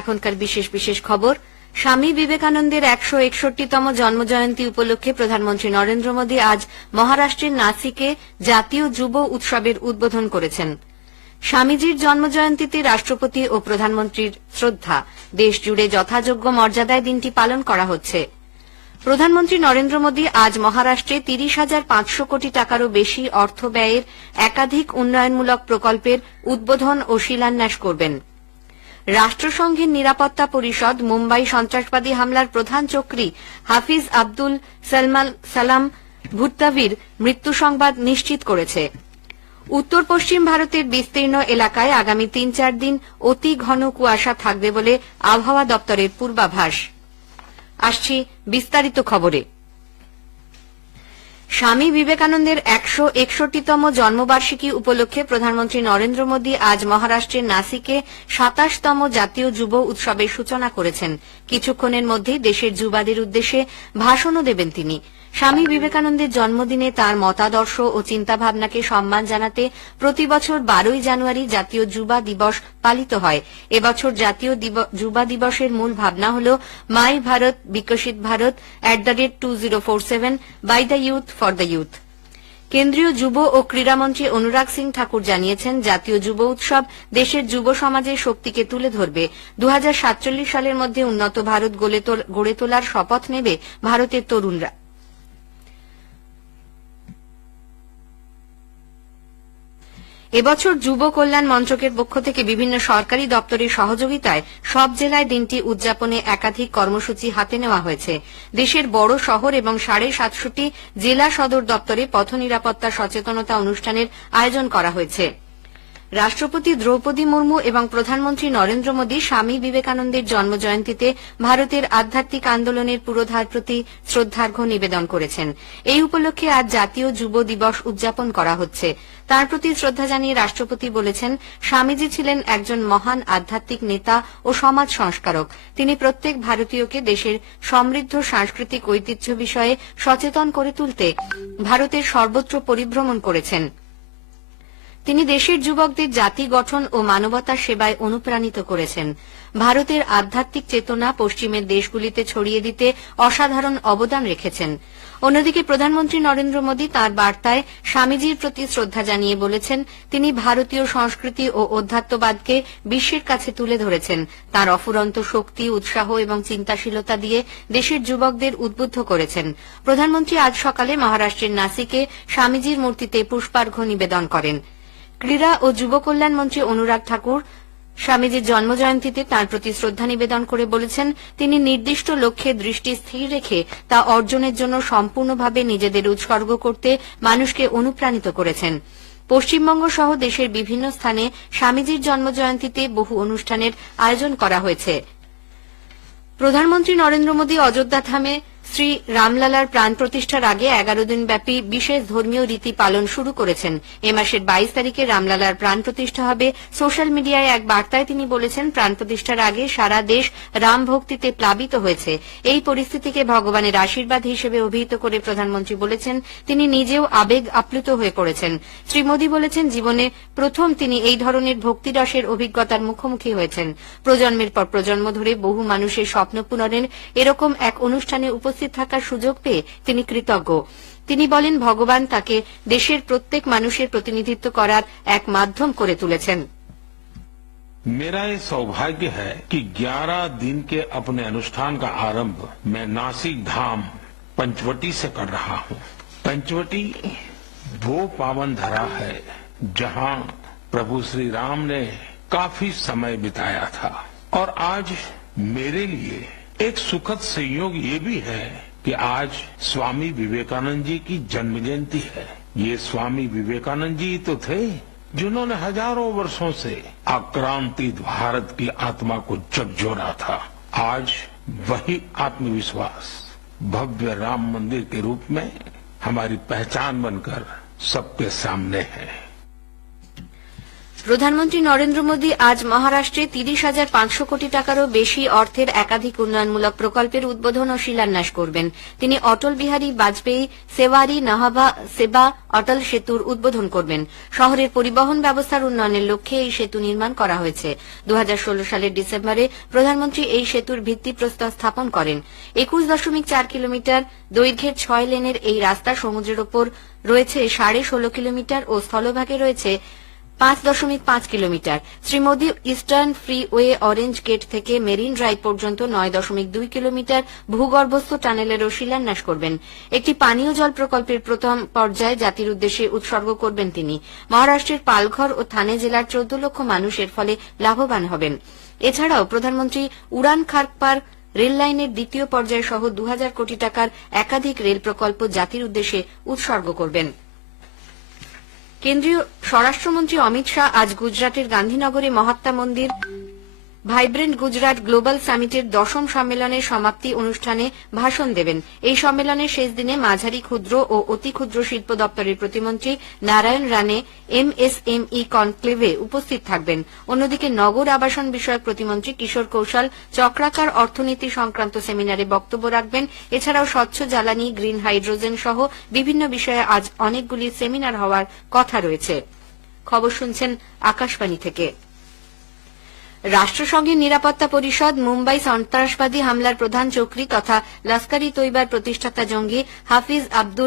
এখনকার বিশেষ বিশেষ খবর। স্বামী বিবেকানন্দের একশো একষট্টিতম জন্মজয়ন্তী উপলক্ষে প্রধানমন্ত্রী নরেন্দ্র মোদী আজ মহারাষ্ট্রের নাসিকে জাতীয় যুব উৎসবের উদ্বোধন করেছেন। স্বামীজির জন্মজয়ন্তীতে রাষ্ট্রপতি ও প্রধানমন্ত্রীর শ্রদ্ধা। দেশ জুড়ে যথাযোগ্য মর্যাদায় দিনটি পালন করা হচ্ছে। প্রধানমন্ত্রী নরেন্দ্র মোদী আজ মহারাষ্ট্রে তিরিশ হাজার পাঁচশো কোটি টাকারও বেশি অর্থ ব্যয়ের একাধিক উন্নয়নমূলক প্রকল্পের উদ্বোধন ও শিলান্যাস করবেন। রাষ্ট্রসংঘের নিরাপত্তা পরিষদ মুম্বাই সন্ত্রাসবাদী হামলার প্রধান চক্রী হাফিজ আব্দুল সালাম ভুট্টাভির মৃত্যু সংবাদ নিশ্চিত করেছে। উত্তর পশ্চিম ভারতের বিস্তীর্ণ এলাকায় আগামী তিন চার দিন অতি ঘন কুয়াশা থাকবে বলে আবহাওয়া দপ্তরের পূর্বাভাস। আসছি বিস্তারিত খবরে। স্বামী বিবেকানন্দের একশো একষট্টিতম জন্মবার্ষিকী উপলক্ষে প্রধানমন্ত্রী নরেন্দ্র মোদী আজ মহারাষ্ট্রের নাসিকে সাতাশতম জাতীয় যুব উৎসবের সূচনা করেছেন। কিছুক্ষণের মধ্যেই দেশের যুবাদের উদ্দেশ্যে ভাষণও দেবেন তিনি। স্বামী বিবেকানন্দের জন্মদিনে তার মতাদর্শ ও চিন্তাভাবনাকে সম্মান জানাতে প্রতি বছর বারোই জানুয়ারি জাতীয় যুবা দিবস পালিত হয়। এবছর জাতীয় যুবা দিবসের মূল ভাবনা হল মাই ভারত, বিকশিত Bharat, at the rate two zero four seven, by the youth for the youth. কেন্দ্রীয় যুব ও ক্রীড়ামন্ত্রী অনুরাগ সিং ঠাকুর জানিয়েছেন, জাতীয় যুব উৎসব দেশের যুব সমাজের শক্তিকে তুলে ধরবে। দু হাজার সাতচল্লিশ সালের মধ্যে উন্নত ভারত গড়ে তোল- গড়ে তোলার শপথ নেবে ভারতের তরুণরা। এবছর যুব কল্যাণ মন্ত্রকের পক্ষ থেকে বিভিন্ন সরকারি দপ্তরের সহযোগিতায় সব জেলায় দিনটি উদযাপনে একাধিক কর্মসূচি হাতে নেওয়া হয়েছে। দেশের বড় শহর এবং সাড়ে সাতশোটি জেলা সদর দপ্তরে পথ নিরাপত্তা সচেতনতা অনুষ্ঠানের আয়োজন করা হয়েছে। রাষ্ট্রপতি দ্রৌপদী মুর্মু এবং প্রধানমন্ত্রী নরেন্দ্র মোদী স্বামী বিবেকানন্দের জন্মজয়ন্তীতে ভারতের আধ্যাত্মিক আন্দোলনের পুরোধার প্রতি শ্রদ্ধার্ঘ্য নিবেদন করেছেন। এই উপলক্ষে আজ জাতীয় যুব দিবস উদযাপন করা হচ্ছে। তার প্রতি শ্রদ্ধা জানিয়ে রাষ্ট্রপতি বলেছেন, স্বামীজি ছিলেন একজন মহান আধ্যাত্মিক নেতা ও সমাজ সংস্কারক। তিনি প্রত্যেক ভারতীয়কে দেশের সমৃদ্ধ সাংস্কৃতিক ঐতিহ্য বিষয়ে সচেতন করে তুলতে ভারতের সর্বত্র পরিভ্রমণ করেছেন। তিনি দেশের যুবকদের জাতি গঠন ও মানবতার সেবায় অনুপ্রাণিত করেছেন। ভারতের আধ্যাত্মিক চেতনা পশ্চিমের দেশগুলিতে ছড়িয়ে দিতে অসাধারণ অবদান রেখেছেন। অন্যদিকে প্রধানমন্ত্রী নরেন্দ্র মোদী তাঁর বার্তায় স্বামীজির প্রতি শ্রদ্ধা জানিয়ে বলেছেন, তিনি ভারতীয় সংস্কৃতি ও অধ্যাত্মবাদকে বিশ্বের কাছে তুলে ধরেছেন। তার অফুরন্ত শক্তি, উৎসাহ এবং চিন্তাশীলতা দিয়ে দেশের যুবকদের উদ্বুদ্ধ করেছেন। প্রধানমন্ত্রী আজ সকালে মহারাষ্ট্রের নাসিকে স্বামীজির মূর্তিতে পুষ্পার্ঘ্য নিবেদন করেন। ক্রীড়া ও যুব কল্যাণ মন্ত্রী অনুরাগ ঠাকুর স্বামীজির জন্মজয়ন্তীতে তাঁর প্রতি শ্রদ্ধা নিবেদন করে বলেছেন, তিনি নির্দিষ্ট লক্ষ্যে দৃষ্টি স্থির রেখে তা অর্জনের জন্য সম্পূর্ণভাবে নিজেদের উৎসর্গ করতে মানুষকে অনুপ্রাণিত করেছেন। পশ্চিমবঙ্গ সহ দেশের বিভিন্ন স্থানে স্বামীজির জন্মজয়ন্তীতে বহু অনুষ্ঠানের আয়োজন করা হয়েছে। প্রধানমন্ত্রী নরেন্দ্র মোদী অযোধ্যা ধামে শ্রী রামলালার প্রাণ প্রতিষ্ঠার আগে এগারো দিন ব্যাপী বিশেষ ধর্মীয় রীতি পালন শুরু করেছেন। এ মাসের বাইশ তারিখে রামলালার প্রাণ প্রতিষ্ঠা হবে। সোশ্যাল মিডিয়ায় এক বার্তায় তিনি বলেছেন, প্রাণ প্রতিষ্ঠার আগে সারা দেশ রাম ভক্তিতে প্লাবিত হয়েছে। এই পরিস্থিতিকে ভগবানের আশীর্বাদ হিসেবে অভিহিত করে প্রধানমন্ত্রী বলেছেন, তিনি নিজেও আবেগ আপ্লুত হয়ে পড়েছেন। শ্রী মোদী বলেছেন, জীবনে প্রথম তিনি এই ধরনের ভক্তিরসের অভিজ্ঞতার মুখোমুখি হয়েছেন। প্রজন্মের পর প্রজন্ম ধরে বহু মানুষের স্বপ্ন পূরণের এরকম এক অনুষ্ঠানে উপস্থিত থাকার সুযোগ পেয়ে তিনি কৃতজ্ঞ তিনি বলেন ভগবান তাকে দেশের প্রত্যেক মানুষের প্রতিনিধিত্ব করার এক মাধ্যম করে তুলেছেন मेरा ये सौभाग्य है कि 11 दिन के अपने अनुष्ठान का आरंभ मैं नासिक धाम पंचवटी से कर रहा हूँ पंचवटी वो पावन धरा है जहाँ प्रभु श्री राम ने काफी समय बिताया था और आज मेरे लिए एक सुखद संयोग ये भी है कि आज स्वामी विवेकानंद जी की जन्म जयंती है। ये स्वामी विवेकानंद जी तो थे जिन्होंने हज़ारों वर्षों से आक्रांतित भारत की आत्मा को झकझोरा था। आज वही आत्मविश्वास भव्य राम मंदिर के रूप में हमारी पहचान बनकर सबके सामने है। প্রধানমন্ত্রী নরেন্দ্র মোদী আজ মহারাষ্ট্রে তিরিশ হাজার পাঁচশো কোটি টাকারও বেশি অর্থের একাধিক উন্নয়নমূলক প্রকল্পের উদ্বোধন ও শিলান্যাস করবেন। তিনি অটল বিহারী বাজপেয়ী, সেওয়ারি, নাহাবা, সেবা, অটল সেতুর উদ্বোধন করবেন। শহরের পরিবহন ব্যবস্থার উন্নয়নের লক্ষ্যে এই সেতু নির্মাণ করা হয়েছে। দু হাজার ষোলো সালের ডিসেম্বরে প্রধানমন্ত্রী এই সেতুর ভিত্তিপ্রস্তর স্থাপন করেন। একুশ দশমিক চার কিলোমিটার দৈর্ঘ্যের ছয় লেনের এই রাস্তা সমুদ্রের ওপর রয়েছে সাড়ে ষোলো কিলোমিটার ও স্থলভাগে রয়েছে পাঁচ দশমিক পাঁচ kilometre. Shri Modi eastern freeway orange gate থেকে মেরিন ড্রাইভ পর্যন্ত নয় দশমিক দুই কিলোমিটার ভূগর্ভস্থ টানেলেরও শিলান্যাস করবেন। একটি পানীয় জল প্রকল্পের প্রথম পর্যায়ে জাতির উদ্দেশ্যে উৎসর্গ করবেন তিনি। মহারাষ্ট্রের পালঘর ও থানে জেলার চোদ্দ লক্ষ মানুষ এর ফলে লাভবান হবেন। এছাড়াও প্রধানমন্ত্রী উড়ান খারপার রেল লাইনের দ্বিতীয় পর্যায় সহ দু হাজার কোটি টাকার একাধিক রেল প্রকল্প জাতির উদ্দেশ্যে উৎসর্গ করবেন। কেন্দ্রীয় স্বরাষ্ট্রমন্ত্রী অমিত শাহ আজ গুজরাটের গান্ধীনগরে মহাত্মা মন্দির ভাইব্রেন্ট গুজরাট গ্লোবাল সামিটের দশম সম্মেলনের সমাপ্তি অনুষ্ঠানে ভাষণ দেবেন। এই সম্মেলনের শেষ দিনে মাঝারি ক্ষুদ্র ও অতি ক্ষুদ্র শিল্প দপ্তরের প্রতিমন্ত্রী নারায়ণ রানে এমএসএমই কনক্লেভে উপস্থিত থাকবেন। অন্যদিকে নগর আবাসন বিষয়ক প্রতিমন্ত্রী কিশোর কৌশল চক্রাকার অর্থনীতি সংক্রান্ত সেমিনারে বক্তব্য রাখবেন। এছাড়াও স্বচ্ছ জ্বালানি, গ্রিন হাইড্রোজেন সহ বিভিন্ন বিষয়ে আজ অনেকগুলি সেমিনার হওয়ার কথা রয়েছে। খবর শুনছেন আকাশবাণী থেকে। রাষ্ট্রসংঘের নিরাপত্তা পরিষদ মুম্বাই সন্ত্রাসবাদী হামলার প্রধান চক্রী তথা লস্কর তৈবার প্রতিষ্ঠাতা জঙ্গি হাফিজ আব্দুল